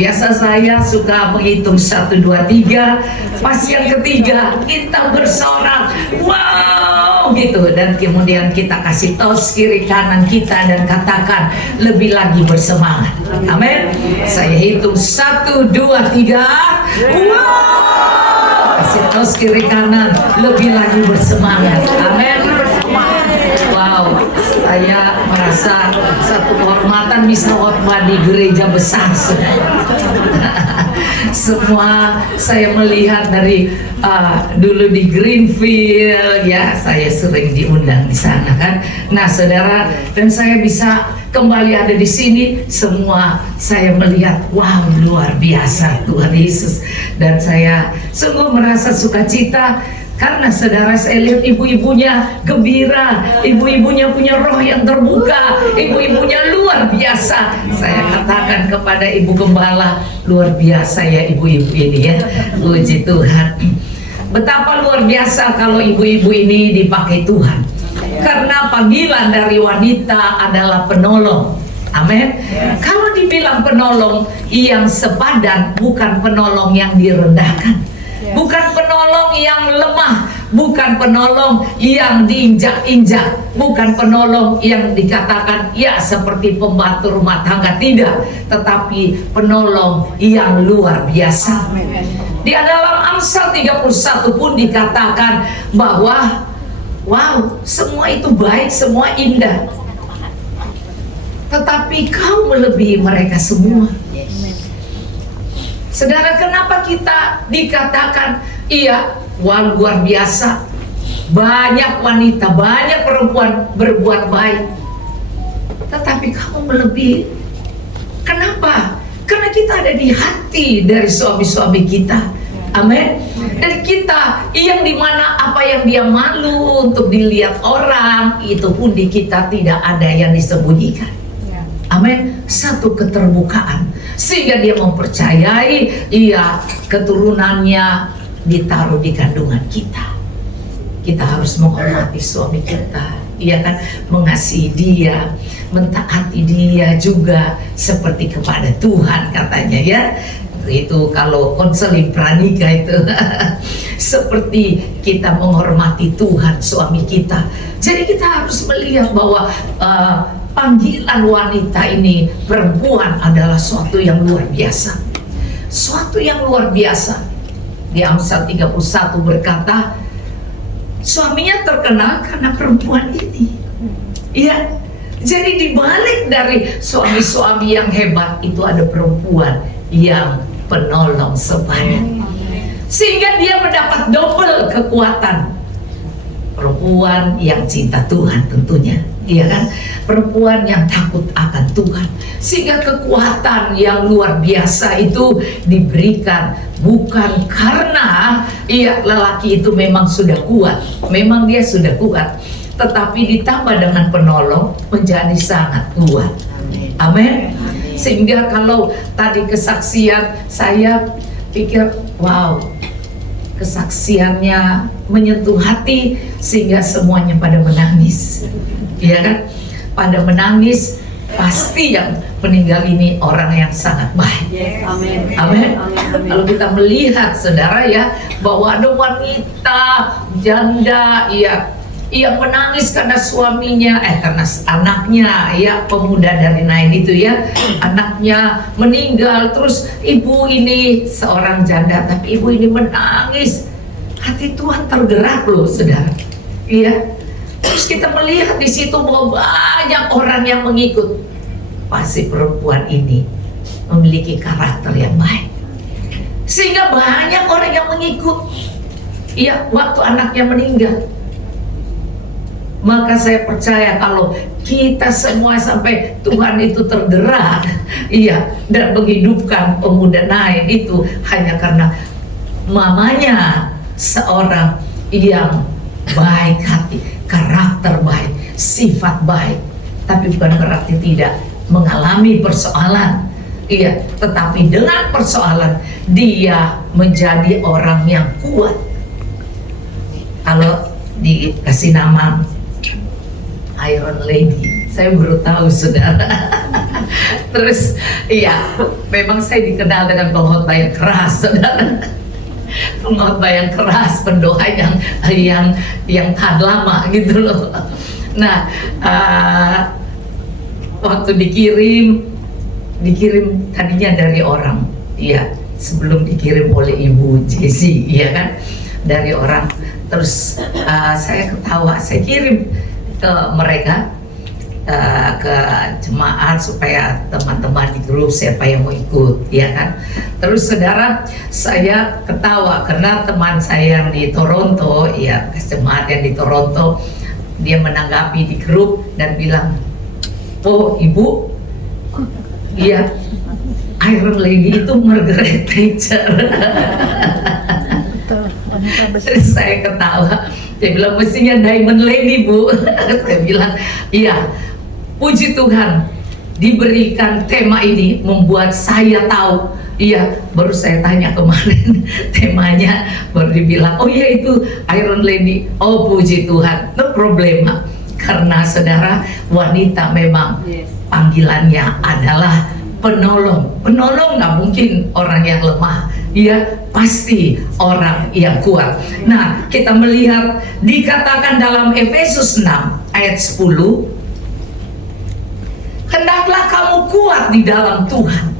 Biasa saya suka menghitung 1, 2, 3. Pas yang ketiga kita bersorak, wow gitu. Dan kemudian kita kasih tos kiri kanan kita dan katakan lebih lagi bersemangat. Amin. Saya hitung 1, 2, 3. Wow. Kasih tos kiri kanan, lebih lagi bersemangat. Amin. Wow, saya merasa satu kehormatan bisa khotbah di gereja besar. Semua saya melihat dari dulu di Greenfield, ya saya sering diundang di sana kan. Nah saudara, dan saya bisa kembali ada di sini, semua saya melihat wow luar biasa Tuhan Yesus. Dan saya sungguh merasa sukacita karena saudara, saya lihat ibu-ibunya gembira, ibu-ibunya punya roh yang terbuka, ibu-ibunya luar biasa. Saya katakan kepada ibu gembala, luar biasa ya ibu-ibu ini ya. Puji Tuhan. Betapa luar biasa kalau ibu-ibu ini dipakai Tuhan. Karena panggilan dari wanita adalah penolong. Amin. Kalau dibilang penolong yang sepadan, bukan penolong yang direndahkan. Bukan penolong yang lemah, bukan penolong yang diinjak-injak, bukan penolong yang dikatakan ya seperti pembantu rumah tangga, tidak, tetapi penolong yang luar biasa. Di dalam Amsal 31 pun dikatakan bahwa wow, semua itu baik, semua indah, tetapi kau melebihi mereka semua. Saudara, kenapa kita dikatakan iya, wah luar biasa, banyak wanita, banyak perempuan berbuat baik, tetapi kamu melebihi. Kenapa? Karena kita ada di hati dari suami-suami kita. Amin. Dan kita yang dimana apa yang dia malu untuk dilihat orang, itu pun di kita tidak ada yang disembunyikan. Amin. Satu keterbukaan, sehingga dia mempercayai iya keturunannya ditaruh di kandungan kita. Kita harus menghormati suami kita, iya kan, mengasihi dia, mentaati dia juga seperti kepada Tuhan katanya ya. Itu kalau konseling pranikah itu seperti kita menghormati Tuhan suami kita. Jadi kita harus melihat bahwa panggilan wanita ini, perempuan, adalah suatu yang luar biasa. Suatu yang luar biasa. Di Amsal 31 berkata, suaminya terkenal karena perempuan ini. Iya. Jadi dibalik dari suami-suami yang hebat itu ada perempuan yang penolong sepadan. Sehingga dia mendapat double kekuatan. Perempuan yang cinta Tuhan tentunya, iya kan? Perempuan yang takut akan Tuhan, sehingga kekuatan yang luar biasa itu diberikan bukan karena iya lelaki itu memang sudah kuat, memang dia sudah kuat, tetapi ditambah dengan penolong menjadi sangat kuat. Amin. Sehingga kalau tadi kesaksian, saya pikir wow, kesaksiannya menyentuh hati sehingga semuanya pada menangis, ya kan? Pada menangis, pasti yang meninggal ini orang yang sangat baik. Yes, amin. Amin. Kalau kita melihat saudara ya, bahwa ada wanita janda ia menangis karena suaminya, karena anaknya, ya pemuda dari Nain itu ya, anaknya meninggal, terus ibu ini seorang janda, tapi ibu ini menangis, hati Tuhan tergerak loh saudara, iya. Terus kita melihat di situ bahwa banyak orang yang mengikut, pasti perempuan ini memiliki karakter yang baik, sehingga banyak orang yang mengikut, iya, waktu anaknya meninggal. Maka saya percaya kalau kita semua sampai Tuhan itu tergerak, iya, dan menghidupkan pemuda Nain itu hanya karena mamanya seorang yang baik hati, karakter baik, sifat baik, tapi bukan berarti tidak mengalami persoalan, iya, tetapi dengan persoalan dia menjadi orang yang kuat. Kalau dikasih nama Iron Lady, saya baru tahu saudara. Terus iya, memang saya dikenal dengan pengkhotbah yang keras, saudara. Pengkhotbah yang keras, pendoa yang tahan lama gitu loh. Nah, waktu dikirim tadinya dari orang, iya, sebelum dikirim oleh Ibu Jesi, iya kan, dari orang. Terus saya ketawa, saya kirim ke mereka, ke jemaat supaya teman-teman di grup siapa yang mau ikut, ya kan. Terus saudara, saya ketawa karena teman saya yang di Toronto, ya, jemaat yang di Toronto, dia menanggapi di grup dan bilang, oh ibu, iya, Iron Lady itu Margaret Thatcher. Terus saya ketawa, dia bilang mestinya Diamond Lady bu. Saya bilang, iya, puji Tuhan diberikan tema ini membuat saya tahu. Iya, baru saya tanya kemarin temanya, baru dibilang, oh iya itu Iron Lady. Oh puji Tuhan, no problema. Karena saudara, wanita memang panggilannya adalah penolong. Penolong nggak mungkin orang yang lemah, ya pasti orang yang kuat. Nah, kita melihat dikatakan dalam Efesus 6 ayat 10, hendaklah kamu kuat di dalam Tuhan.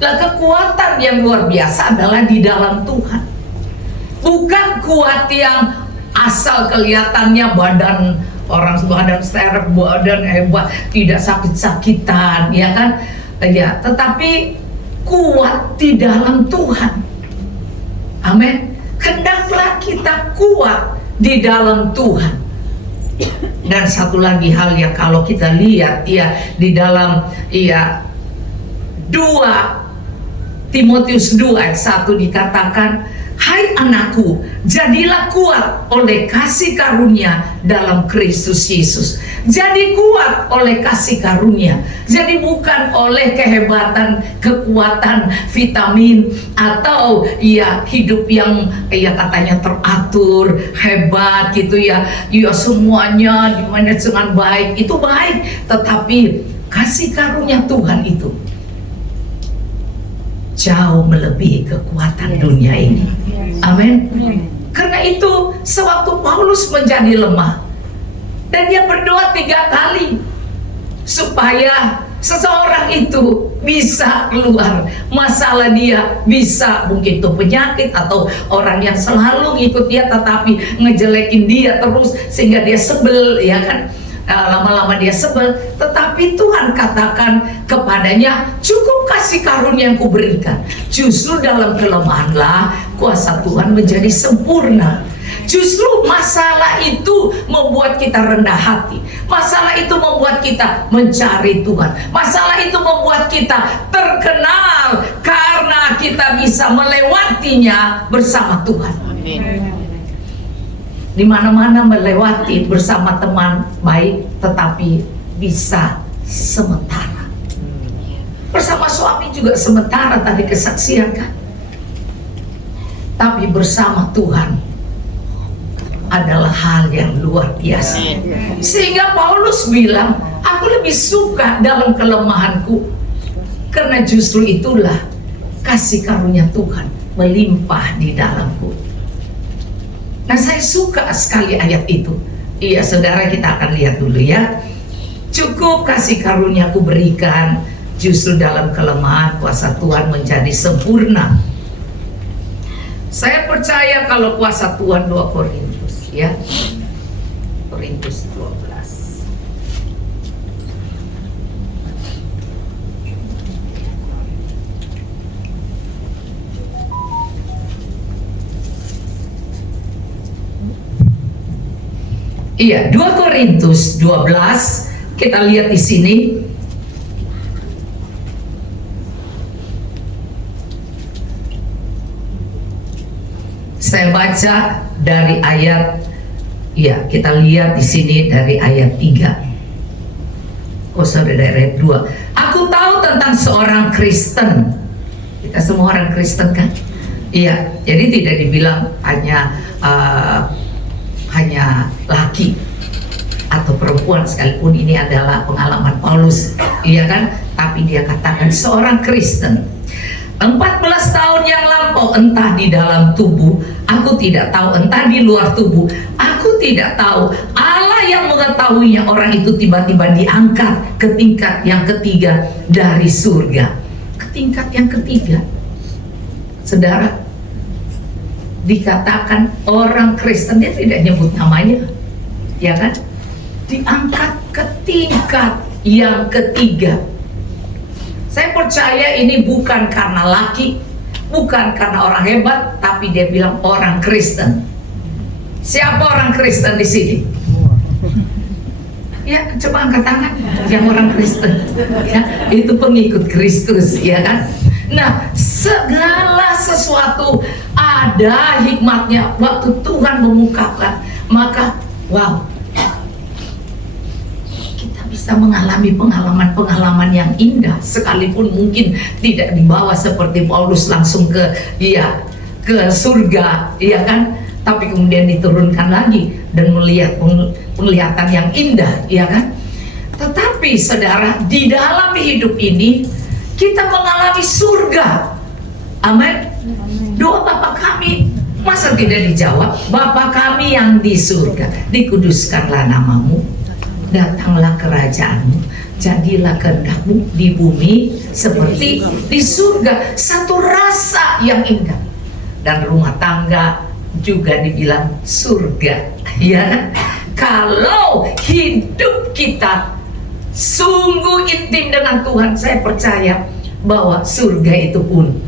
Nah, kekuatan yang luar biasa adalah di dalam Tuhan. Bukan kuat yang asal kelihatannya badan sterek, badan hebat, tidak sakit-sakitan, ya kan? Ya, tetapi kuat di dalam Tuhan. Amin. Hendaklah kita kuat di dalam Tuhan. Dan satu lagi hal yang kalau kita lihat ya di dalam 2 Timotius 2 ayat 1 dikatakan, hai anakku, jadilah kuat oleh kasih karunia dalam Kristus Yesus. Jadi kuat oleh kasih karunia. Jadi bukan oleh kehebatan, kekuatan, vitamin, atau ya hidup yang ya katanya teratur, hebat gitu ya. Ya semuanya dimanage dengan baik, itu baik. Tetapi kasih karunia Tuhan itu jauh melebihi kekuatan dunia ini. Amin. Karena itu sewaktu Paulus menjadi lemah dan dia berdoa 3 kali supaya seseorang itu bisa keluar masalah dia, bisa mungkin itu penyakit atau orang yang selalu ngikut dia tetapi ngejelekin dia terus sehingga dia sebel, ya kan. Lama-lama dia sebel, tetapi Tuhan katakan kepadanya, cukup kasih karunia yang kuberikan. Justru dalam kelemahanlah kuasa Tuhan menjadi sempurna. Justru masalah itu membuat kita rendah hati. Masalah itu membuat kita mencari Tuhan. Masalah itu membuat kita terkenal karena kita bisa melewatinya bersama Tuhan. Amin. Di mana-mana melewati bersama teman baik, tetapi bisa sementara. Bersama suami juga sementara, tadi kesaksian kan. Tapi bersama Tuhan adalah hal yang luar biasa. Sehingga Paulus bilang, aku lebih suka dalam kelemahanku, karena justru itulah kasih karunia Tuhan melimpah di dalamku. Nah, saya suka sekali ayat itu. Iya, saudara, kita akan lihat dulu ya. Cukup kasih karunia ku berikan, justru dalam kelemahan kuasa Tuhan menjadi sempurna. Saya percaya kalau kuasa Tuhan 2 Korintus ya. Korintus 12. Iya, 2 Korintus 12, kita lihat di sini. Saya baca dari ayat, ya kita lihat di sini dari ayat 3. Oh, sorry, dari ayat 2. Aku tahu tentang seorang Kristen. Kita semua orang Kristen kan? Iya, jadi tidak dibilang hanya laki atau perempuan, sekalipun ini adalah pengalaman Paulus, iya kan? Tapi dia katakan seorang Kristen, 14 tahun yang lampau, entah di dalam tubuh, aku tidak tahu, entah di luar tubuh, aku tidak tahu. Allah yang mengetahuinya. Orang itu tiba-tiba diangkat ke tingkat yang ketiga dari surga. Ke tingkat yang ketiga, saudara, dikatakan orang Kristen, dia tidak nyebut namanya, ya kan? Diangkat ke tingkat yang ketiga. Saya percaya ini bukan karena laki, bukan karena orang hebat, tapi dia bilang orang Kristen. Siapa orang Kristen di sini? Ya, coba angkat tangan yang orang Kristen. Ya, itu pengikut Kristus, ya kan? Nah, segala sesuatu ada hikmatnya. Waktu Tuhan mengungkapkan, maka wow, bisa mengalami pengalaman-pengalaman yang indah, sekalipun mungkin tidak dibawa seperti Paulus langsung ke surga, ya kan? Tapi kemudian diturunkan lagi dan melihat penglihatan yang indah, ya kan? Tetapi saudara, di dalam hidup ini kita mengalami surga. Amin. Doa Bapa kami masa tidak dijawab? Bapa kami yang di surga, dikuduskanlah namamu, datanglah kerajaanmu, jadilah kehendakmu di bumi seperti di surga. Satu rasa yang indah. Dan rumah tangga juga dibilang surga, ya. Kalau hidup kita sungguh intim dengan Tuhan, saya percaya bahwa surga itu pun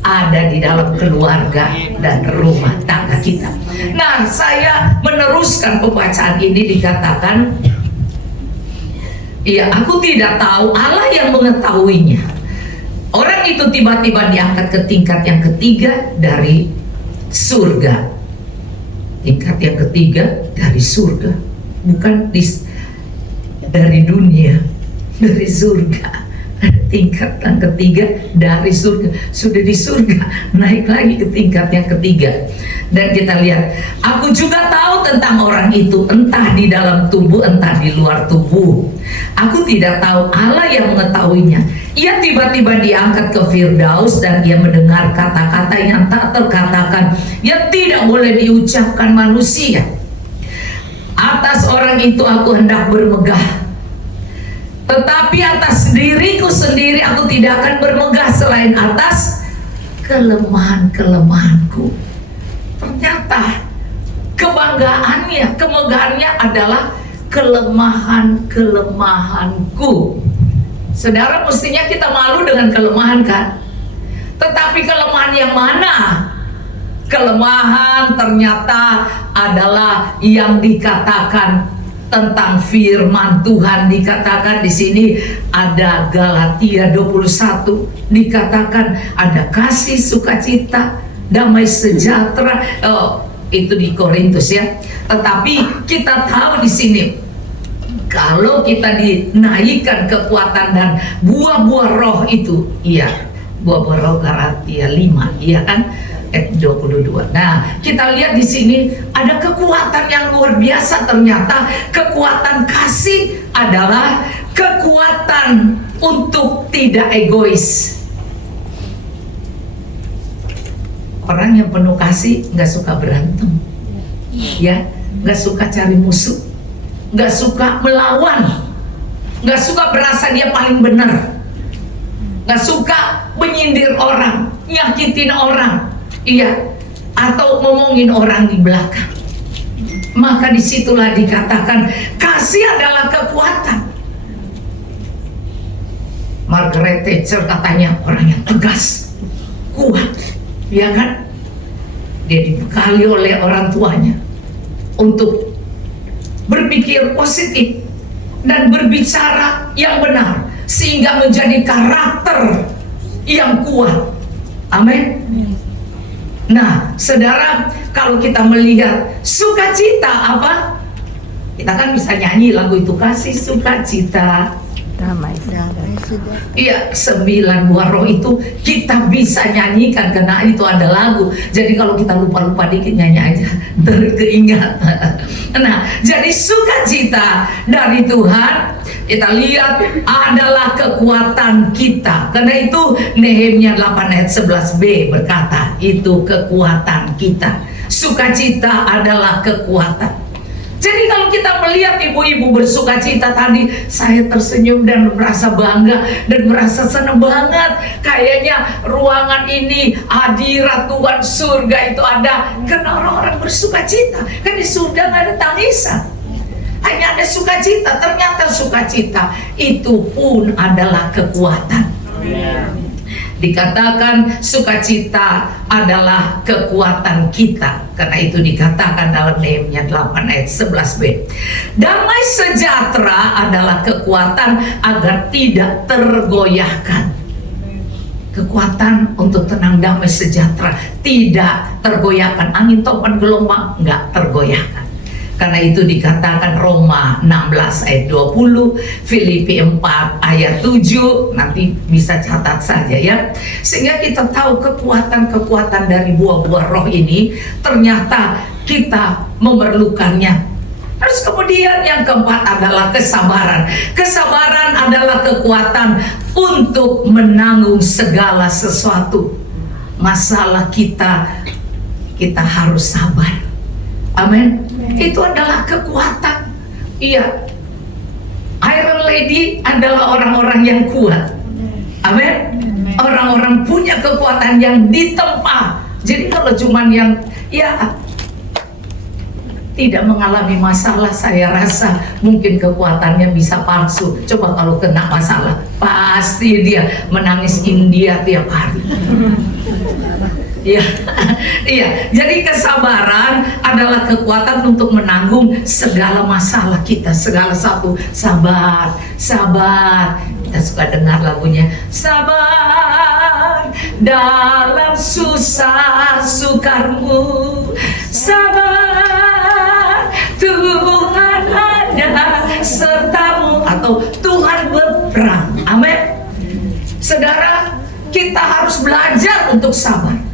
ada di dalam keluarga dan rumah tangga kita. Nah, saya meneruskan pembacaan ini, dikatakan, iya, aku tidak tahu, Allah yang mengetahuinya. Orang itu tiba-tiba diangkat ke tingkat yang ketiga dari surga. Tingkat yang ketiga dari surga, bukan dari dunia, dari surga. Tingkat yang ketiga dari surga. Sudah di surga, naik lagi ke tingkat yang ketiga. Dan kita lihat, aku juga tahu tentang orang itu, entah di dalam tubuh, entah di luar tubuh. Aku tidak tahu, Allah yang mengetahuinya. Ia tiba-tiba diangkat ke Firdaus dan ia mendengar kata-kata yang tak terkatakan, yang tidak boleh diucapkan manusia. Atas orang itu aku hendak bermegah, tetapi atas diriku sendiri aku tidak akan bermegah selain atas kelemahan-kelemahanku. Ternyata kebanggaannya, kemegahannya adalah kelemahan-kelemahanku. Saudara, mestinya kita malu dengan kelemahan, kan? Tetapi kelemahan yang mana? Kelemahan ternyata adalah yang dikatakan tentang firman Tuhan. Dikatakan di sini ada Galatia 21, dikatakan ada kasih, sukacita, damai sejahtera. Itu di Korintus, ya. Tetapi kita tahu di sini, kalau kita dinaikkan kekuatan dan buah-buah roh itu, iya, buah-buah roh Galatia 5, iya kan? 22. Nah, kita lihat di sini ada kekuatan yang luar biasa. Ternyata kekuatan kasih adalah kekuatan untuk tidak egois. Orang yang penuh kasih nggak suka berantem, ya, nggak suka cari musuh, nggak suka melawan, nggak suka berasa dia paling benar, nggak suka menyindir orang, nyakitin orang, iya, atau ngomongin orang di belakang. Maka disitulah dikatakan kasih adalah kekuatan. Margaret Thatcher katanya orang yang tegas, kuat, ya kan? Dia dibekali oleh orang tuanya untuk berpikir positif dan berbicara yang benar, sehingga menjadi karakter yang kuat. Amin. Nah, saudara, kalau kita melihat sukacita apa? Kita kan bisa nyanyi lagu itu, kasih, sukacita, damai sejahtera. Iya, 9 buah roh itu kita bisa nyanyikan karena itu ada lagu. Jadi kalau kita lupa-lupa dikit, nyanyi aja, terkeingat. Nah, jadi sukacita dari Tuhan kita lihat adalah kekuatan kita. Karena itu Nehemia 8 ayat 11b berkata, itu kekuatan kita. Sukacita adalah kekuatan. Jadi kalau kita melihat ibu-ibu bersukacita tadi, saya tersenyum dan merasa bangga dan merasa senang banget. Kayaknya ruangan ini hadirat Tuhan, surga itu ada karena orang-orang bersukacita. Kan di surga nggak ada tangisan, hanya ada sukacita. Ternyata sukacita itu pun adalah kekuatan. Dikatakan sukacita adalah kekuatan kita. Karena itu dikatakan dalam Nehemia 8 ayat 11b. Damai sejahtera adalah kekuatan agar tidak tergoyahkan. Kekuatan untuk tenang, damai sejahtera, tidak tergoyahkan. Angin topan gelombang nggak tergoyahkan. Karena itu dikatakan Roma 16 ayat 20, Filipi 4 ayat 7, nanti bisa catat saja ya. Sehingga kita tahu kekuatan-kekuatan dari buah-buah roh ini ternyata kita memerlukannya. Terus kemudian yang keempat adalah kesabaran. Kesabaran adalah kekuatan untuk menanggung segala sesuatu. Masalah kita harus sabar. Amin. Itu adalah kekuatan. Iya. Iron Lady adalah orang-orang yang kuat. Amin. Orang-orang punya kekuatan yang ditempa. Jadi kalau cuman yang tidak mengalami masalah, saya rasa mungkin kekuatannya bisa palsu. Coba kalau kena masalah, pasti dia menangis India tiap hari. Iya, iya. Jadi kesabaran adalah kekuatan untuk menanggung segala masalah kita, segala satu. Sabar, sabar. Kita suka dengar lagunya, sabar dalam susah sukarmu, sabar Tuhan ada sertamu, atau Tuhan berperang. Amin. Saudara, kita harus belajar untuk sabar.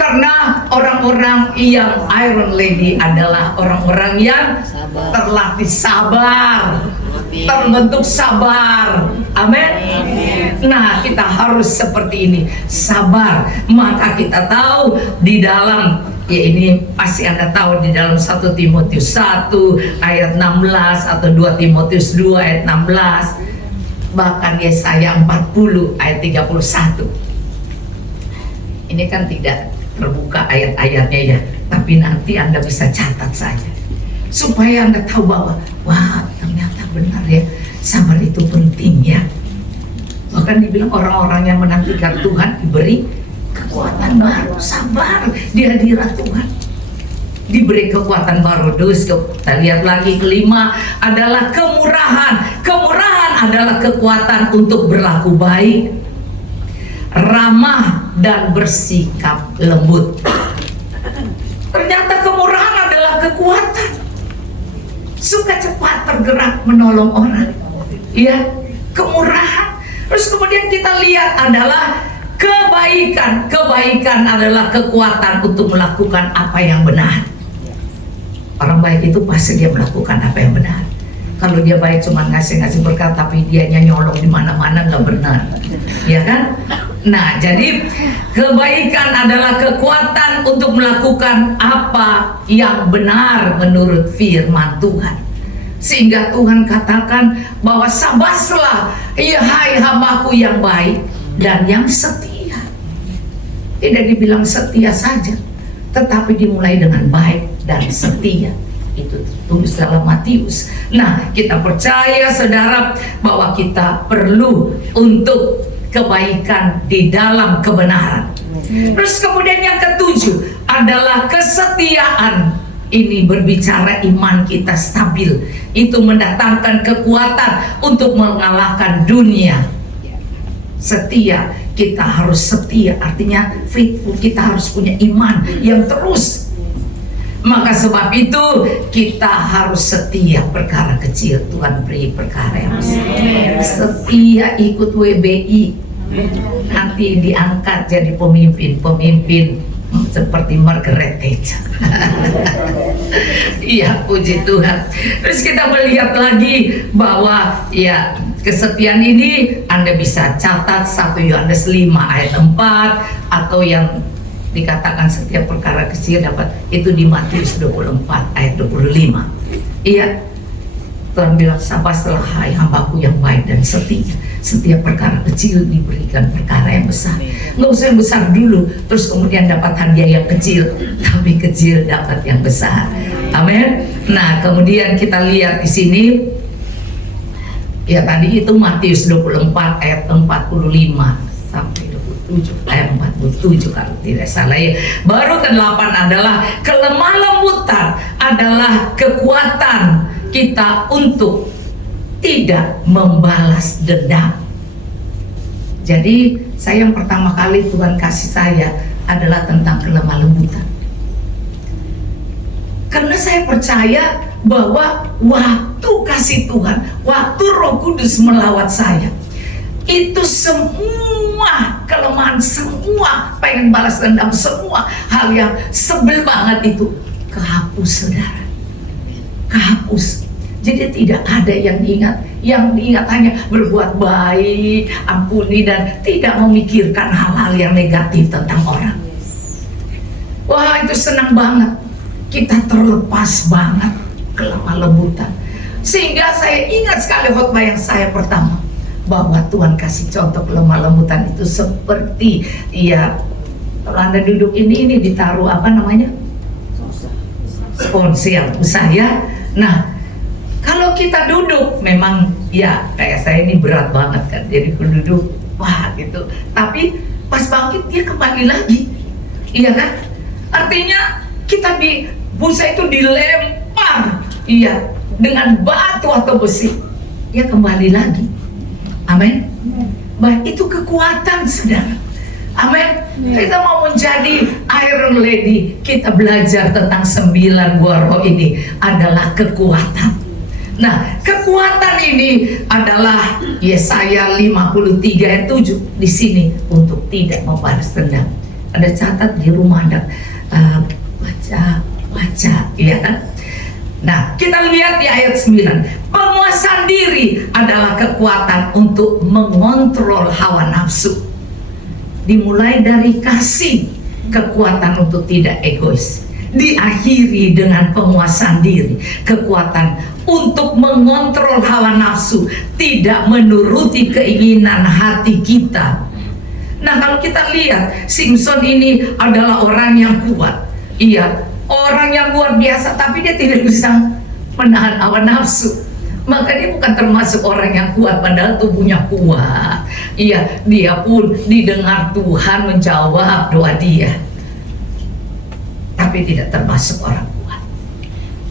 Karena orang-orang yang Iron Lady adalah orang-orang yang terlatih sabar, terbentuk sabar. Amin. Nah, kita harus seperti ini, sabar. Maka kita tahu di dalam, ya ini pasti Anda tahu, di dalam 1 Timotius 1 ayat 16 atau 2 Timotius 2 ayat 16, bahkan Yesaya 40 ayat 31. Ini kan tidak terbuka ayat-ayatnya ya, tapi nanti Anda bisa catat saja supaya Anda tahu bahwa wah, ternyata benar ya, sabar itu penting ya. Bahkan dibilang orang-orang yang menantikan Tuhan diberi kekuatan baru, sabar di hadirat Tuhan, diberi kekuatan baru. Terus kita lihat lagi, kelima adalah kemurahan. Kemurahan adalah kekuatan untuk berlaku baik, ramah, dan bersikap lembut. Ternyata kemurahan adalah kekuatan. Suka cepat tergerak menolong orang. Ya, kemurahan. Terus kemudian kita lihat adalah kebaikan. Kebaikan adalah kekuatan untuk melakukan apa yang benar. Orang baik itu pasti dia melakukan apa yang benar. Kalau dia baik cuma ngasih berkat tapi dianya nyolong di mana-mana, nggak benar, ya kan? Nah, jadi kebaikan adalah kekuatan untuk melakukan apa yang benar menurut firman Tuhan. Sehingga Tuhan katakan bahwa sabaslah, ya hai hambaku yang baik dan yang setia. Tidak dibilang setia saja, tetapi dimulai dengan baik dan setia. Itu tulis dalam Matius. Nah, kita percaya saudara bahwa kita perlu untuk kebaikan di dalam kebenaran. Terus kemudian yang ketujuh adalah kesetiaan. Ini berbicara iman kita stabil. Itu mendatangkan kekuatan untuk mengalahkan dunia. Setia, kita harus setia, artinya faithful, kita harus punya iman yang terus. Maka sebab itu kita harus setia. Perkara kecil Tuhan beri perkara yang besar. Setia ikut WBI, nanti diangkat jadi pemimpin seperti Margaret Thatcher. Iya, puji Tuhan. Terus kita melihat lagi bahwa ya kesetiaan ini Anda bisa catat 1 Yohanes 5 ayat 4, atau yang dikatakan setiap perkara kecil dapat, itu di Matius 24 ayat 25. Iya, Tuhan bilang, sabarlah hai hambaku yang baik dan setia, setiap perkara kecil diberikan perkara yang besar. Nggak usah yang besar dulu terus kemudian dapat hadiah yang kecil, tapi kecil dapat yang besar. Amin. Nah, kemudian kita lihat di sini ya, tadi itu Matius 24 ayat 45 sampai 27 ayat 47 kalau tidak salah ya. Baru ke-8 adalah kelemah lembutan adalah kekuatan kita untuk tidak membalas dendam. Jadi saya yang pertama kali Tuhan kasih saya adalah tentang kelemah lembutan. Karena saya percaya bahwa waktu kasih Tuhan, waktu Roh Kudus melawat saya, itu semua kelemahan, semua pengen balas dendam, semua hal yang sebel banget itu kehapus, saudara. Kehapus. Jadi tidak ada yang diingat. Yang diingat hanya berbuat baik, ampuni, dan tidak memikirkan hal-hal yang negatif tentang orang. Wah, itu senang banget. Kita terlepas banget kelemah lembutan. Sehingga saya ingat sekali khotbah yang saya pertama, bahwa Tuhan kasih contoh kelemah lembutan itu seperti ya, kalau Anda duduk ini ditaruh apa namanya? Sponsel usaha ya. Nah, kalau kita duduk memang ya kayak saya ini berat banget kan, jadi kalau duduk wah gitu, tapi pas bangkit dia kembali lagi, iya kan? Artinya kita di busa itu dilempar, iya, dengan batu atau besi, dia kembali lagi. Amin. Baik, itu kekuatan, saudara. Amin. Kita mau menjadi Iron Lady, kita belajar tentang 9 buah roh ini adalah kekuatan. Nah, kekuatan ini adalah Yesaya 53 ayat 7 di sini, untuk tidak membalas dendam. Ada catat di rumah Anda, baca ya kan? Nah, kita lihat di ayat 9. Penguasaan diri adalah kekuatan untuk mengontrol hawa nafsu. Dimulai dari kasih, kekuatan untuk tidak egois. Diakhiri dengan penguasaan diri, kekuatan untuk mengontrol hawa nafsu, tidak menuruti keinginan hati kita. Nah, kalau kita lihat Simpson ini adalah orang yang kuat. Iya, orang yang luar biasa, tapi dia tidak bisa menahan hawa nafsu. Maka dia bukan termasuk orang yang kuat, padahal tubuhnya kuat. Iya, dia pun didengar Tuhan menjawab doa dia, tapi tidak termasuk orang kuat.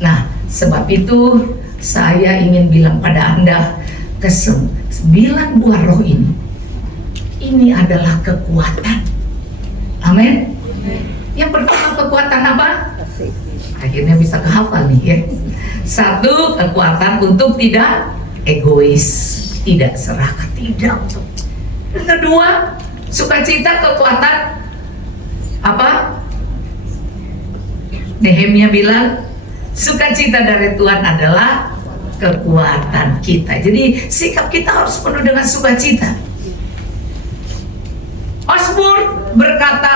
Nah, sebab itu saya ingin bilang pada Anda, 9 buah roh ini adalah kekuatan. Amin. Yang pertama, kekuatan apa? Akhirnya bisa kehafal nih ya. 1, kekuatan untuk tidak egois, tidak serakah, tidak. Yang kedua, sukacita, kekuatan apa? Nehemia bilang, sukacita dari Tuhan adalah kekuatan kita. Jadi sikap kita harus penuh dengan sukacita. Mazmur berkata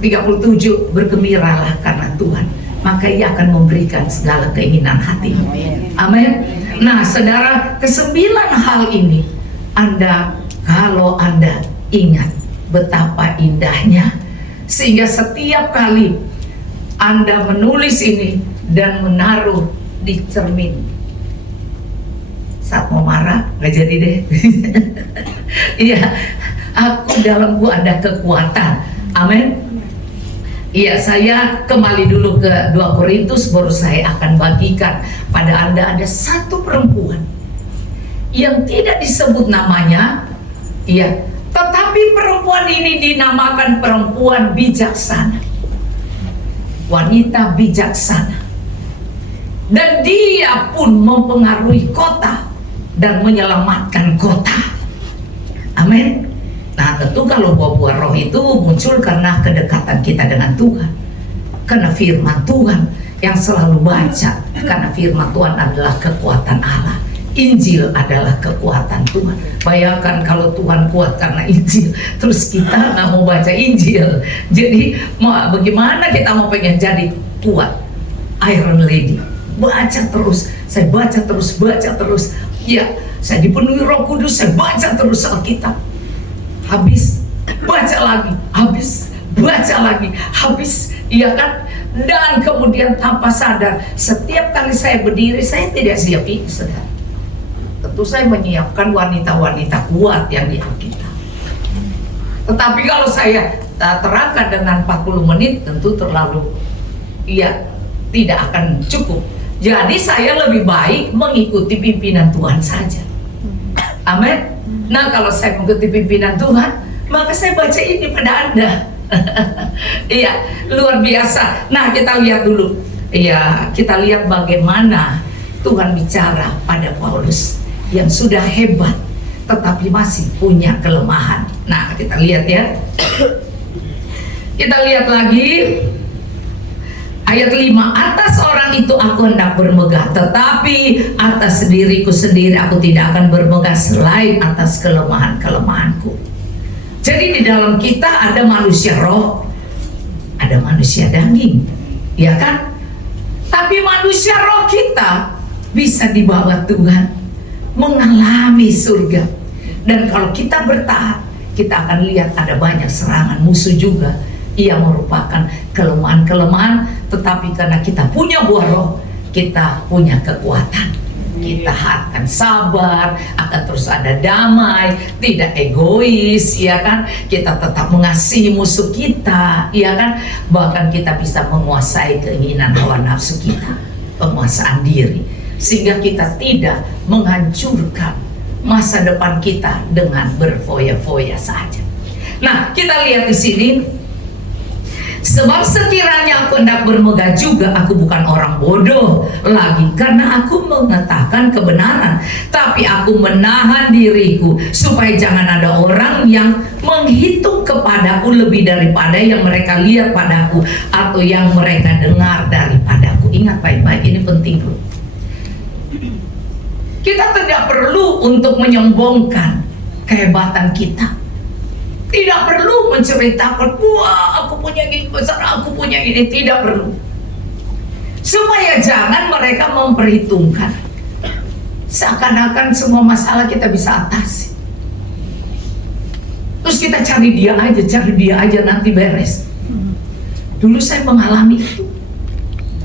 37, bergembiralah karena Tuhan, maka Ia akan memberikan segala keinginan hatimu. Amin. Nah, saudara, ke-9 hal ini, kalau Anda ingat betapa indahnya, sehingga setiap kali Anda menulis ini dan menaruh di cermin, saat mau marah, nggak jadi deh. Iya, aku dalamku ada kekuatan. Amin. Iya, saya kembali dulu ke 2 Korintus, baru saya akan bagikan pada Anda. Ada satu perempuan yang tidak disebut namanya, iya, tetapi perempuan ini dinamakan perempuan bijaksana, wanita bijaksana, dan dia pun mempengaruhi kota dan menyelamatkan kota. Amin. Nah, tentu kalau buah-buah roh itu muncul karena kedekatan kita dengan Tuhan, karena firman Tuhan yang selalu baca, Karena firman Tuhan adalah kekuatan Allah. Injil adalah kekuatan Tuhan. Bayangkan kalau Tuhan kuat karena Injil, terus kita nggak mau baca Injil. Jadi bagaimana kita mau pengen jadi kuat? Iron Lady, baca terus, saya baca terus. Ya, saya dipenuhi Roh Kudus, saya baca terus Alkitab. Habis, baca lagi, habis, baca lagi, habis, iya kan? Dan kemudian tanpa sadar, setiap kali saya berdiri, saya tidak siap itu, saudara. Tentu saya menyiapkan wanita-wanita kuat yang di Alkitab. Tetapi kalau saya terangkan dengan 40 menit, tentu terlalu, ya, tidak akan cukup. Jadi saya lebih baik mengikuti pimpinan Tuhan saja. Amin. Nah, kalau saya mengikuti pimpinan Tuhan, maka saya baca ini pada Anda. Iya, luar biasa. Nah, kita lihat dulu. Iya, kita lihat bagaimana Tuhan bicara pada Paulus yang sudah hebat tetapi masih punya kelemahan. Nah, kita lihat ya. Kita lihat lagi ayat 5. Atas orang itu aku hendak bermegah, tetapi atas diriku sendiri aku tidak akan bermegah selain atas kelemahan-kelemahanku. Jadi di dalam kita ada manusia roh, ada manusia daging, ya kan? Tapi manusia roh kita bisa dibawa Tuhan mengalami surga. Dan kalau kita bertahan, kita akan lihat ada banyak serangan musuh juga. Ia merupakan kelemahan-kelemahan, tetapi karena kita punya buah roh, kita punya kekuatan. Kita akan sabar, akan terus ada damai, tidak egois, ya kan? Kita tetap mengasihi musuh kita, ya kan? Bahkan kita bisa menguasai keinginan hawa nafsu kita, penguasaan diri, sehingga kita tidak menghancurkan masa depan kita dengan berfoya-foya saja. Nah, kita lihat di sini. Sebab sekiranya aku hendak bermegah juga, aku bukan orang bodoh lagi, karena aku mengatakan kebenaran, tapi aku menahan diriku supaya jangan ada orang yang menghitung kepadaku lebih daripada yang mereka lihat padaku atau yang mereka dengar daripadaku. Ingat baik-baik, ini penting bro. Kita tidak perlu untuk menyombongkan kehebatan kita. Tidak perlu menceritakan, wah aku punya gini besar, aku punya ini. Tidak perlu. Supaya jangan mereka memperhitungkan seakan-akan semua masalah kita bisa atasi. Terus kita cari dia aja nanti beres. Dulu saya mengalami itu.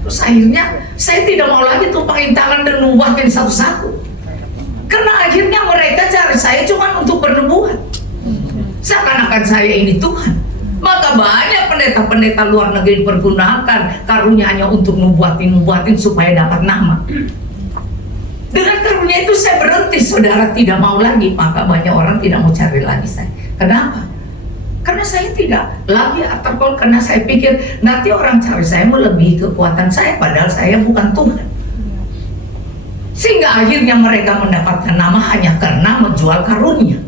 Terus akhirnya saya tidak mau lagi tumpangin tangan dan nubuatin satu-satu. Karena akhirnya mereka cari saya cuma untuk bernubuat. Seakan-akan saya ini Tuhan. Maka banyak pendeta-pendeta luar negeri pergunakan karunia-Nya untuk nubuatin supaya dapat nama. Dengan karunia itu saya berhenti, saudara, tidak mau lagi. Maka banyak orang tidak mau cari lagi saya. Kenapa? Karena saya tidak lagi terkol, karena saya pikir nanti orang cari saya melebihi kekuatan saya, padahal saya bukan Tuhan. Sehingga akhirnya mereka mendapatkan nama hanya karena menjual karunia.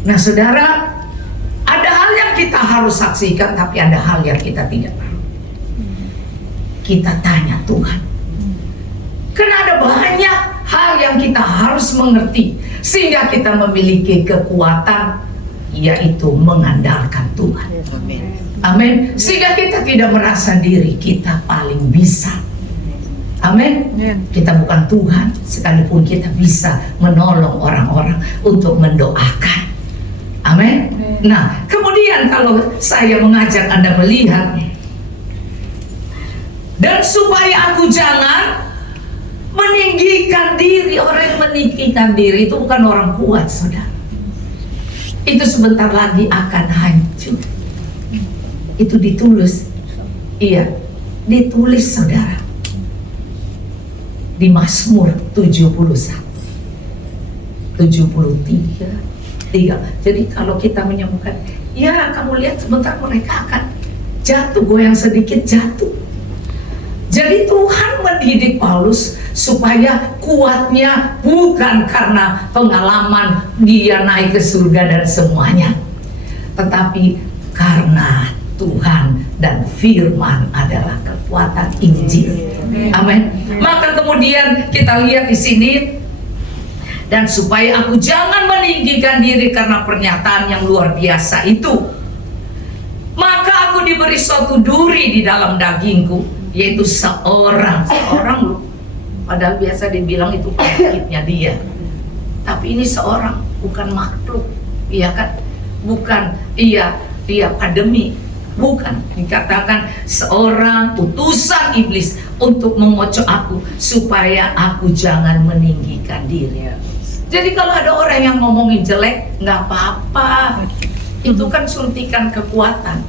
Nah saudara, ada hal yang kita harus saksikan, tapi ada hal yang kita tidak perlu. Kita tanya Tuhan. Karena ada banyak hal yang kita harus mengerti, sehingga kita memiliki kekuatan, yaitu mengandalkan Tuhan. Amin. Sehingga kita tidak merasa diri kita paling bisa. Amin. Kita bukan Tuhan, sekalipun kita bisa menolong orang-orang untuk mendoakan. Amin. Nah, kemudian kalau saya mengajak Anda melihat, dan supaya aku jangan meninggikan diri. Orang yang meninggikan diri itu bukan orang kuat, saudara. Itu sebentar lagi akan hancur. Itu ditulis. Iya, ditulis saudara di Mazmur 71, 73. Jadi kalau kita menyembuhkan, ya kamu lihat sebentar mereka akan jatuh, goyang sedikit jatuh. Jadi Tuhan mendidik Paulus supaya kuatnya bukan karena pengalaman dia naik ke surga dan semuanya, tetapi karena Tuhan dan firman adalah kekuatan Injil. Amin. Maka kemudian kita lihat di sini, dan supaya aku jangan meninggikan diri karena pernyataan yang luar biasa itu, maka aku diberi suatu duri di dalam dagingku, yaitu seorang loh. Padahal biasa dibilang itu penyakitnya dia, tapi ini seorang, bukan makhluk, iya kan? Bukan dia pandemi, bukan. Dikatakan seorang utusan iblis untuk mengocok aku supaya aku jangan meninggikan diri. Jadi kalau ada orang yang ngomongin jelek, nggak apa-apa. Itu kan suntikan kekuatan.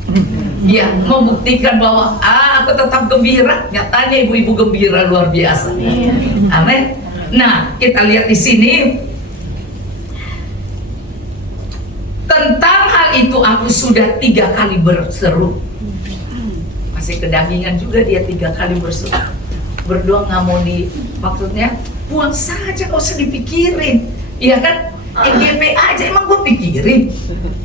Ya, membuktikan bahwa aku tetap gembira. Nyatanya ibu-ibu gembira luar biasa. Amin. Nah, kita lihat di sini. Tentang hal itu aku sudah 3 kali berseru. Masih kedagingan juga dia 3 kali berseru. Berdoa nggak mau maksudnya buang saja, gak usah dipikirin. Iya kan? NGP aja emang gue pikirin.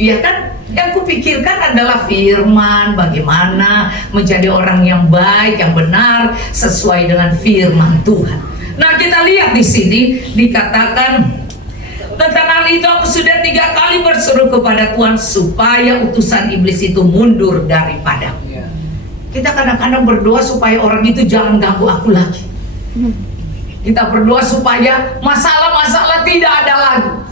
Iya kan? Yang kupikirkan adalah firman, bagaimana menjadi orang yang baik, yang benar, sesuai dengan firman Tuhan. Nah, kita lihat di sini dikatakan, tentang hal itu aku sudah 3 kali berseru kepada Tuhan supaya utusan iblis itu mundur daripada. Kita kadang-kadang berdoa supaya orang itu jangan ganggu aku lagi. Kita berdoa supaya masalah-masalah tidak ada lagi.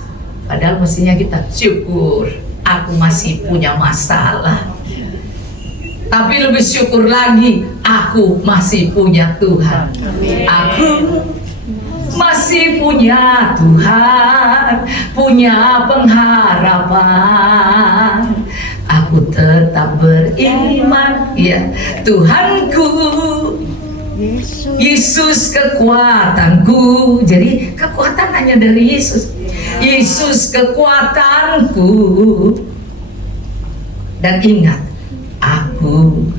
Padahal mestinya kita syukur, aku masih punya masalah. Tapi lebih syukur lagi, aku masih punya Tuhan. Aku masih punya Tuhan, punya pengharapan. Aku tetap beriman, ya Tuhanku, Yesus kekuatanku. Jadi kekuatan hanya dari Yesus. Yesus kekuatanku. Dan ingat, aku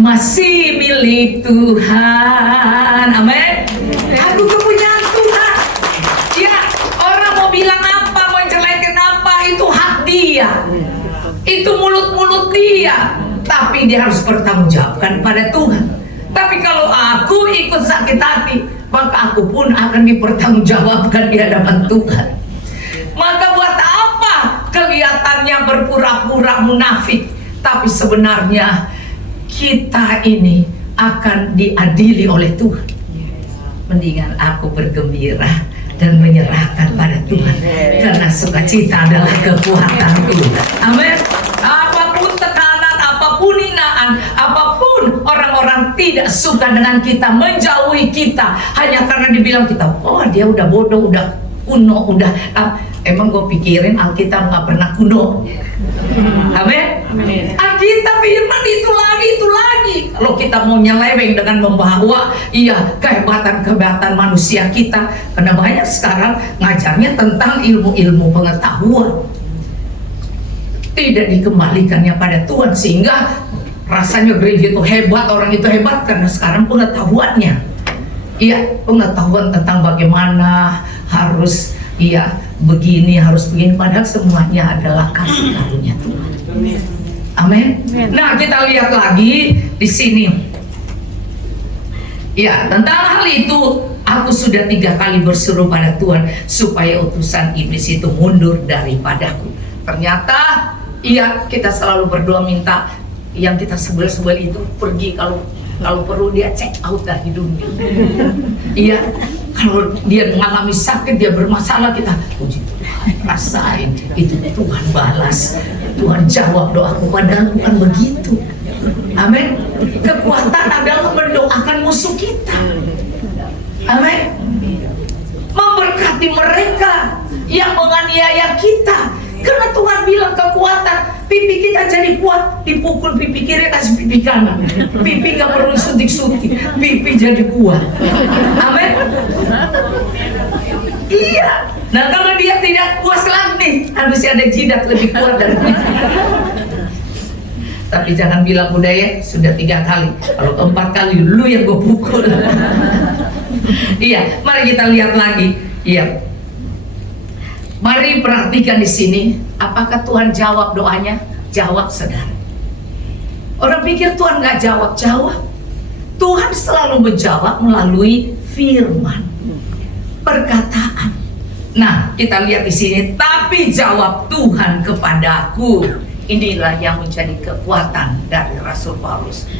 masih milik Tuhan. Amin. Aku kepunyaan Tuhan. Ya, orang mau bilang apa, mau jelekin apa, itu hak dia. Itu mulut-mulut dia. Tapi dia harus bertanggungjawabkan pada Tuhan. Tapi kalau aku ikut sakit hati, maka aku pun akan dipertanggungjawabkan di hadapan Tuhan. Maka buat apa kelihatannya berpura-pura munafik, tapi sebenarnya kita ini akan diadili oleh Tuhan. Mendingan aku bergembira dan menyerahkan pada Tuhan, karena sukacita adalah kekuatanku. Amin. Apapun tekanan, apapun hinaan, apapun orang-orang tidak suka dengan kita, menjauhi kita hanya karena dibilang kita, oh dia udah bodoh, udah kuno, udah emang gue pikirin Alkitab nggak pernah kuno. Amin. Alkitab firman itu lagi. Kalau kita mau nyeleweng dengan membawa kehebatan manusia kita, karena banyak sekarang ngajarnya tentang ilmu-ilmu pengetahuan, tidak dikembalikannya pada Tuhan, sehingga rasanya gereja itu hebat, orang itu hebat karena sekarang pengetahuannya. Iya, pengetahuan tentang bagaimana harus begini, harus begini, padahal semuanya adalah kasih karunia Tuhan. Amin. Nah, kita lihat lagi di sini. Ya, tentang hal itu aku sudah 3 kali berseru pada Tuhan supaya utusan iblis itu mundur daripadaku. Ternyata kita selalu berdoa minta yang kita sebel-sebel itu pergi, kalau perlu dia check out dari dunia. Kalau dia mengalami sakit, dia bermasalah, kita puji Tuhan, rasain itu Tuhan balas, Tuhan jawab doaku, padahal bukan begitu. Amin. Kekuatan adalah mendoakan musuh kita. Amin. Memberkati mereka yang menganiaya kita. Karena Tuhan bilang kekuatan, pipi kita jadi kuat, dipukul pipi kiri kasih pipi kanan, pipi gak perlu suntik-suntik, pipi jadi kuat. Amin. Iya. Nah, kalau dia tidak puas lagi, harus ada jidat lebih kuat dari kita. Tapi jangan bilang udah ya, sudah 3 kali, kalau 4 kali lu yang gue pukul. Iya, mari kita lihat lagi. Iya. Mari perhatikan di sini, apakah Tuhan jawab doanya? Jawab, saudara. Orang pikir Tuhan nggak jawab-jawab. Tuhan selalu menjawab melalui firman, perkataan. Nah, kita lihat di sini, tapi jawab Tuhan kepadaku. Inilah yang menjadi kekuatan dari Rasul Paulus.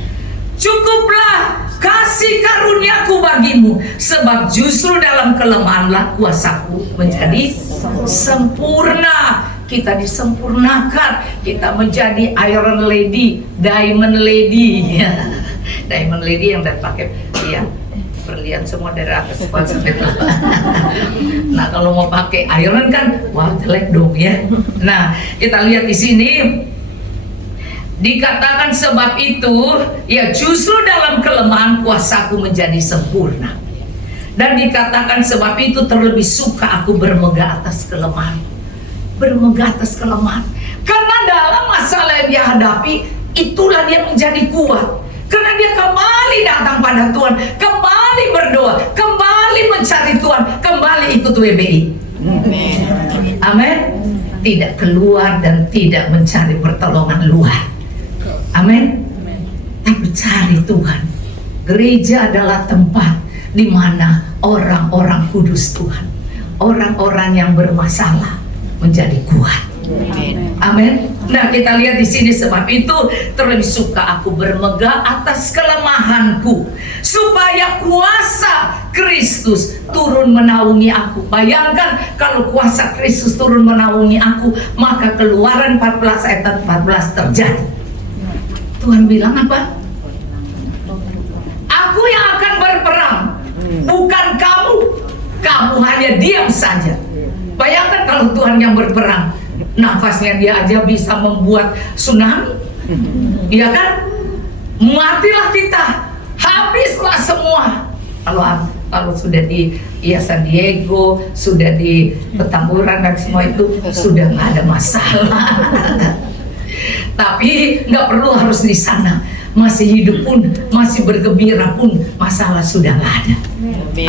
Cukuplah kasih karuniaku bagimu, sebab justru dalam kelemahanlah kuasaku menjadi sempurna. Kita disempurnakan, kita menjadi Iron Lady, Diamond Lady. Diamond Lady yang dari pakai berlian semua dari atas kepala sampai bawah. Nah, kalau mau pakai iron kan, wah jelek dong ya. Nah, kita lihat di sini dikatakan sebab itu, ya justru dalam kelemahan kuasaku menjadi sempurna. Dan dikatakan sebab itu terlebih suka aku bermegah atas kelemahan. Bermegah atas kelemahan. Karena dalam masalah yang dia hadapi, itulah dia menjadi kuat. Karena dia kembali datang pada Tuhan, kembali berdoa, kembali mencari Tuhan, kembali ikut WBI. Amin. Tidak keluar dan tidak mencari pertolongan luar. Amin. Tapi cari Tuhan. Gereja adalah tempat di mana orang-orang kudus Tuhan, orang-orang yang bermasalah menjadi kuat. Amin. Nah, kita lihat di sini sebab itu terlebih suka aku bermegah atas kelemahanku, supaya kuasa Kristus turun menaungi aku. Bayangkan kalau kuasa Kristus turun menaungi aku, maka Keluaran 14 ayat 14 terjadi. Tuhan bilang apa? Aku yang akan berperang, bukan kamu. Kamu hanya diam saja. Bayangkan kalau Tuhan yang berperang, nafasnya dia aja bisa membuat tsunami, iya kan? Matilah kita, habislah semua. Kalau sudah di San Diego, sudah di Petamburan dan semua itu sudah nggak ada masalah. Tapi nggak perlu harus di sana. Masih hidup pun, masih bergembira pun, masalah sudah nggak ada.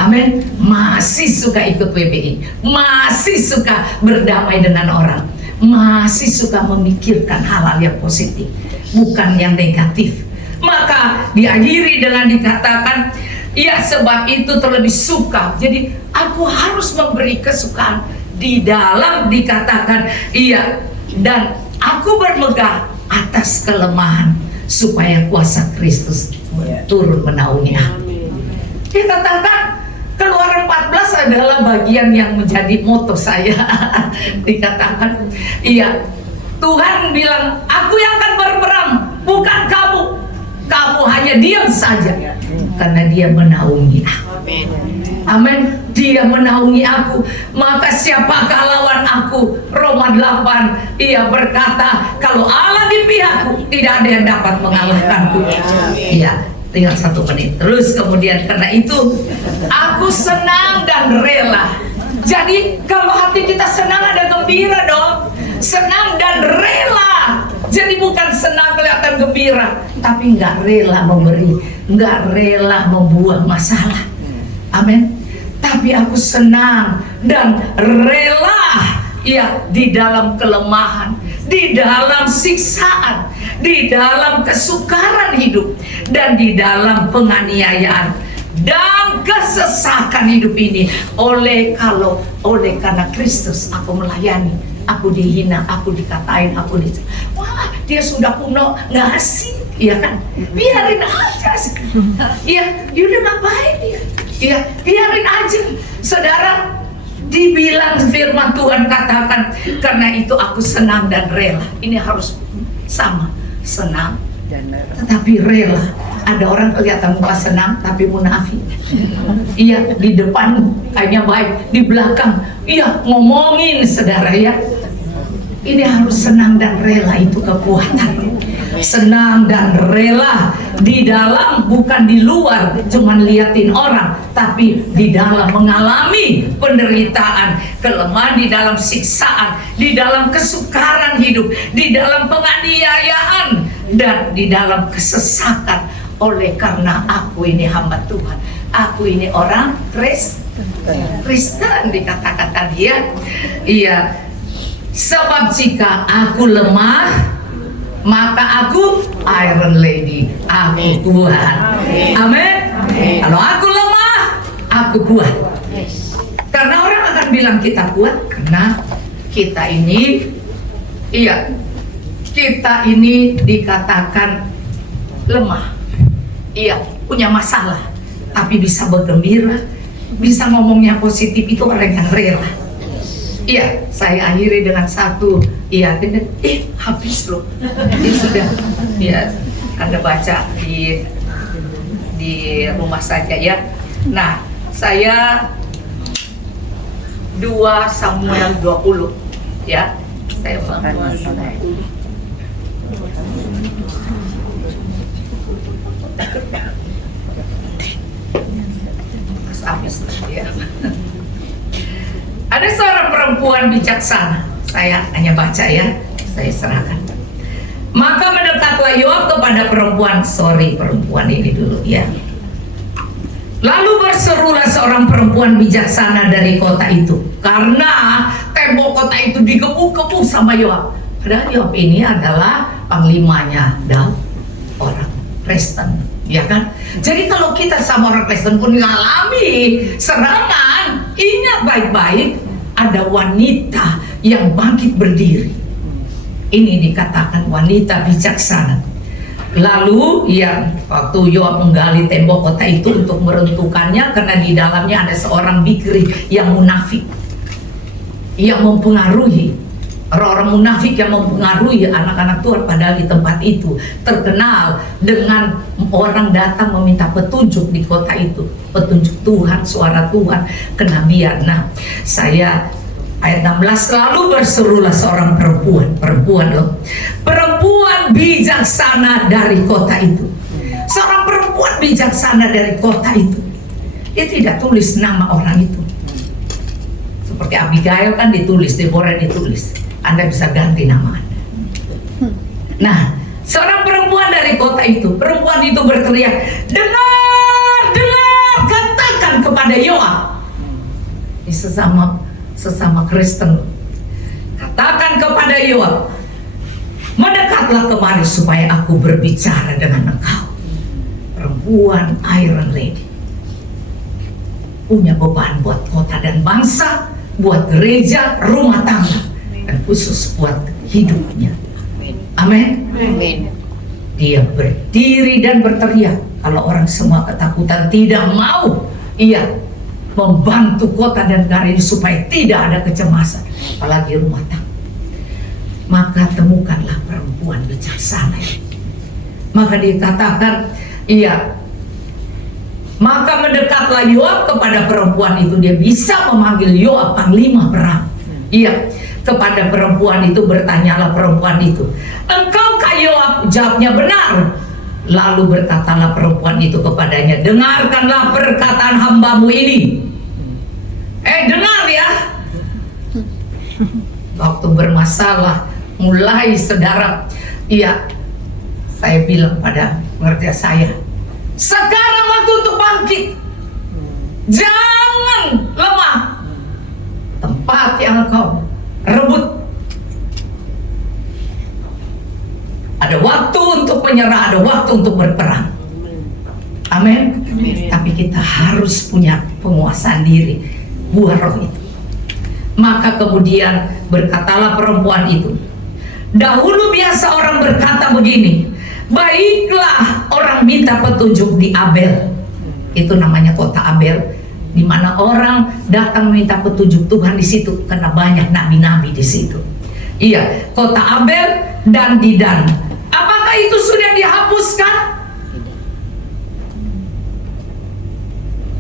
Amin. Masih suka ikut WBI, masih suka berdamai dengan orang, masih suka memikirkan hal-hal yang positif, bukan yang negatif. Maka diakhiri dengan dikatakan, ya sebab itu terlebih suka. Jadi aku harus memberi kesukaan di dalam dikatakan, iya, dan aku bermegah atas kelemahan, supaya kuasa Kristus turun menaungi aku. Dikatakan Keluaran 14 adalah bagian yang menjadi moto saya. Dikatakan, iya, Tuhan bilang, aku yang akan berperang, bukan kamu. Kamu hanya diam saja, karena dia menaungi aku. Amin. Dia menaungi aku, maka siapakah lawan aku? Roma 8, ia berkata, kalau Allah di pihakku, tidak ada yang dapat mengalahkanku. Iya, tinggal 1 menit. Terus kemudian karena itu, aku senang dan rela. Jadi kalau hati kita senang, ada gembira dong. Senang dan rela. Jadi bukan senang kelihatan gembira, tapi nggak rela memberi, nggak rela membuang masalah. Amin. Tapi aku senang dan rela, ya, di dalam kelemahan, di dalam siksaan, di dalam kesukaran hidup, dan di dalam penganiayaan dan kesesakan hidup ini. Oleh karena Kristus aku melayani, aku dihina, aku dikatain, wah, dia sudah kuno, nggak asik, iya kan? Biarin aja, iya, udah ngapain dia? Iya, biarin aja. Saudara, dibilang firman Tuhan katakan, karena itu aku senang dan rela. Ini harus sama, senang dan rela, tetapi rela. Ada orang kelihatan muka senang tapi munafik. Iya, di depan kayaknya baik, di belakang iya ngomongin, saudara ya. Ini harus senang dan rela, itu kekuatan. Senang dan rela di dalam, bukan di luar cuman liatin orang, tapi di dalam mengalami penderitaan, kelemahan, di dalam siksaan, di dalam kesukaran hidup, di dalam penganiayaan, dan di dalam kesesakan. Oleh karena aku ini hamba Tuhan, aku ini orang Kristen dikatakan tadi ya. Iya, sebab jika aku lemah, maka aku Iron Lady, aku Tuhan. Amin. Kalau aku lemah, aku kuat. Karena orang akan bilang kita kuat karena kita ini, kita ini dikatakan lemah. Punya masalah, tapi bisa bergembira, bisa ngomongnya positif, itu orang yang rela. Saya akhiri dengan satu, habis loh. Ini sudah, Anda baca di rumah saja ya. Nah, saya 2 Samuel 20 ya. Saya makan habis ya. Ada seorang perempuan bijaksana, saya hanya baca ya, saya serahkan. Maka mendekatlah Yoab kepada perempuan ini dulu ya. Lalu berserulah seorang perempuan bijaksana dari kota itu, karena tembok kota itu digebuk-gebuk sama Yoab. Padahal Yoab ini adalah panglimanya dan orang Kristen, ya kan? Jadi kalau kita sama orang Kristen pun mengalami serangan, ingat baik-baik, ada wanita yang bangkit berdiri. Ini dikatakan wanita bijaksana. Lalu waktu Yoab menggali tembok kota itu untuk meruntuhkannya, karena di dalamnya ada seorang bikri yang munafik, yang mempengaruhi orang-orang munafik, yang mempengaruhi anak-anak Tuhan. Padahal di tempat itu terkenal dengan orang datang meminta petunjuk di kota itu, petunjuk Tuhan, suara Tuhan, kenabian. Nah, saya ayat 16, lalu berserulah seorang perempuan bijaksana dari kota itu. Seorang perempuan bijaksana dari kota itu. Dia tidak tulis nama orang itu. Seperti Abigail kan ditulis, Deborah ditulis. Anda bisa ganti nama Anda. Nah, seorang perempuan dari kota itu, perempuan itu berteriak, dengar, katakan kepada Yoab. Ini sesama Kristen. Katakan kepada Yoab, mendekatlah kemari supaya aku berbicara dengan engkau. Perempuan Iron Lady punya beban buat kota dan bangsa, buat gereja, rumah tangga, dan khusus buat hidupnya. Amin. Dia berdiri dan berteriak. Kalau orang semua ketakutan, tidak mau membantu kota dan negara ini supaya tidak ada kecemasan, apalagi rumah tangga. Maka temukanlah perempuan bijaksana. Maka dikatakan, maka mendekatlah Yoab kepada perempuan itu. Dia bisa memanggil Yoab panglima perang. Kepada perempuan itu bertanyalah perempuan itu, engkaukah Yoab? Jawabnya, benar. Lalu berkatalah perempuan itu kepadanya, dengarkanlah perkataan hambamu ini. Dengar ya. Waktu bermasalah, mulai saudara, saya bilang pada pekerja saya, sekarang waktu untuk bangkit. Jangan lemah. Tempat yang engkau rebut, ada waktu untuk menyerah, ada waktu untuk berperang. Amin. Tapi kita harus punya penguasaan diri, buah roh itu. Maka kemudian berkatalah perempuan itu, dahulu biasa orang berkata begini, baiklah orang minta petunjuk di Abel. Itu namanya kota Abel, di mana orang datang minta petunjuk Tuhan di situ, karena banyak nabi-nabi di situ. Kota Abel dan di Dan. Apakah itu sudah dihapuskan?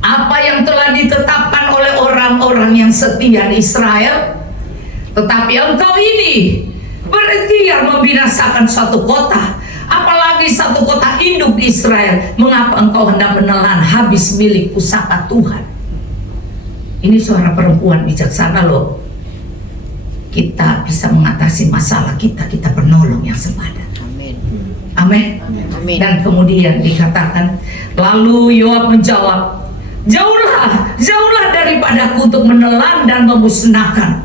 Apa yang telah ditetapkan oleh orang-orang yang setia di Israel? Tetapi engkau ini berikhtiar membinasakan suatu kota, apalagi satu kota induk di Israel. Mengapa engkau hendak menelan habis milik pusaka Tuhan? Ini suara perempuan bijaksana loh. Kita bisa mengatasi masalah kita penolong yang sepadan. Amin. Dan kemudian dikatakan, lalu Yoab menjawab, jauhlah daripadaku untuk menelan dan memusnahkan.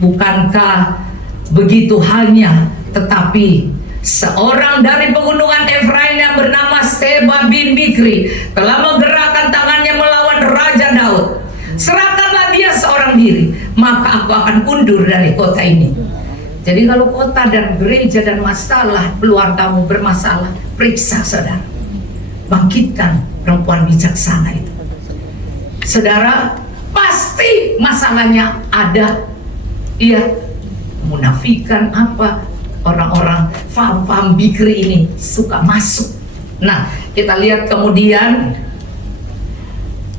Bukankah begitu halnya, tetapi seorang dari pegunungan Efraim yang bernama Seba bin Bikri telah menggerakkan tangannya melawan Raja Daud. Serahkanlah dia seorang diri, maka aku akan undur dari kota ini. Jadi kalau kota dan gereja dan masalah keluargamu bermasalah, periksa saudara. Bangkitkan perempuan bijaksana itu. Saudara, pasti masalahnya ada. Iya, munafikan apa, orang-orang faham-faham Bikri ini suka masuk. Nah, kita lihat kemudian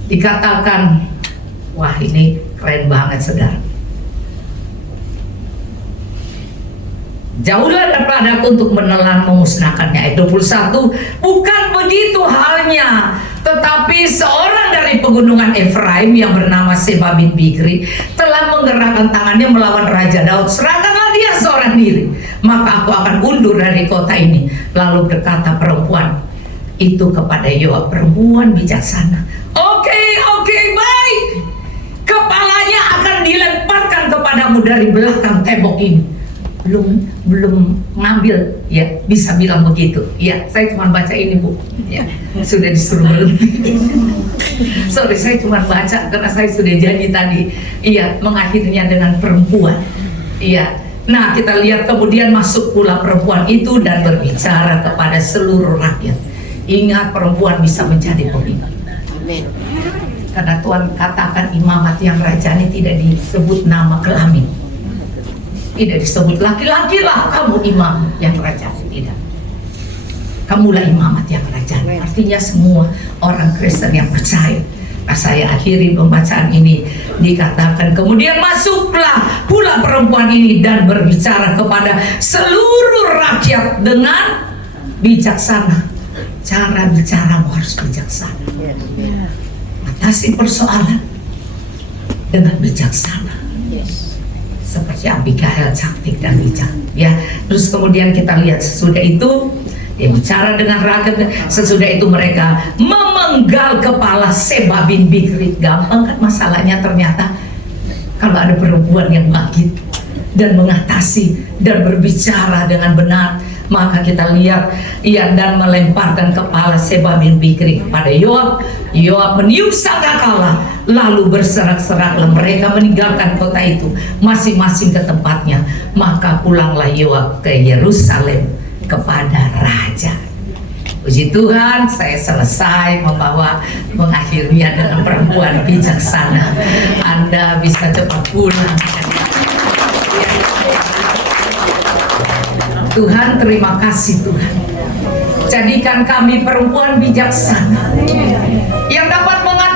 dikatakan, wah ini keren banget saudara. Jauhlah daripadaku untuk menelan memusnahkannya. Ayat 21, bukan begitu halnya, tetapi seorang dari pegunungan Efraim yang bernama Seba bin Bikri telah menggerakkan tangannya melawan Raja Daud. Serahkanlah dia seorang diri, maka aku akan undur dari kota ini. Lalu berkata perempuan itu kepada Yoab, perempuan bijaksana, oke, baik, kepalanya akan dilemparkan kepadamu dari belakang tembok ini. Belum ngambil, ya bisa bilang begitu. Ya, saya cuma baca ini Bu, ya sudah disuruh berhenti. Sorry, saya cuma baca karena saya sudah janji tadi. Iya, mengakhirinya dengan perempuan. Iya. Nah, kita lihat kemudian masuk pula perempuan itu dan berbicara kepada seluruh rakyat. Ingat, perempuan bisa menjadi pemimpin. Karena Tuhan katakan imamat yang rajani tidak disebut nama kelamin. Tidak disebut laki-laki lah kamu imam yang rajani, tidak. Kamulah imamat yang rajani. Artinya semua orang Kristen yang percaya. Nah, saya akhiri pembacaan ini, dikatakan kemudian masuklah pula perempuan ini dan berbicara kepada seluruh rakyat dengan bijaksana. Cara bicaramu harus bijaksana. Atasi persoalan dengan bijaksana. Seperti Abigail, cantik dan bijak, ya. Terus kemudian kita lihat sesudah itu dia bicara dengan rakyat. Sesudah itu mereka memenggal kepala Seba bin Bikri. Gampang kan masalahnya ternyata kalau ada perempuan yang bangkit dan mengatasi dan berbicara dengan benar. Maka kita lihat ia dan melemparkan kepala Seba bin Bikri kepada Yoab. Yoab meniup sangkakala, lalu berserak-seraklah mereka meninggalkan kota itu masing-masing ke tempatnya. Maka pulanglah Yoab ke Yerusalem kepada raja. Puji Tuhan, saya selesai mengakhirinya dengan perempuan bijaksana. Anda bisa cepat pulang. Tuhan, terima kasih Tuhan. Jadikan kami perempuan bijaksana yang dapat mengatasi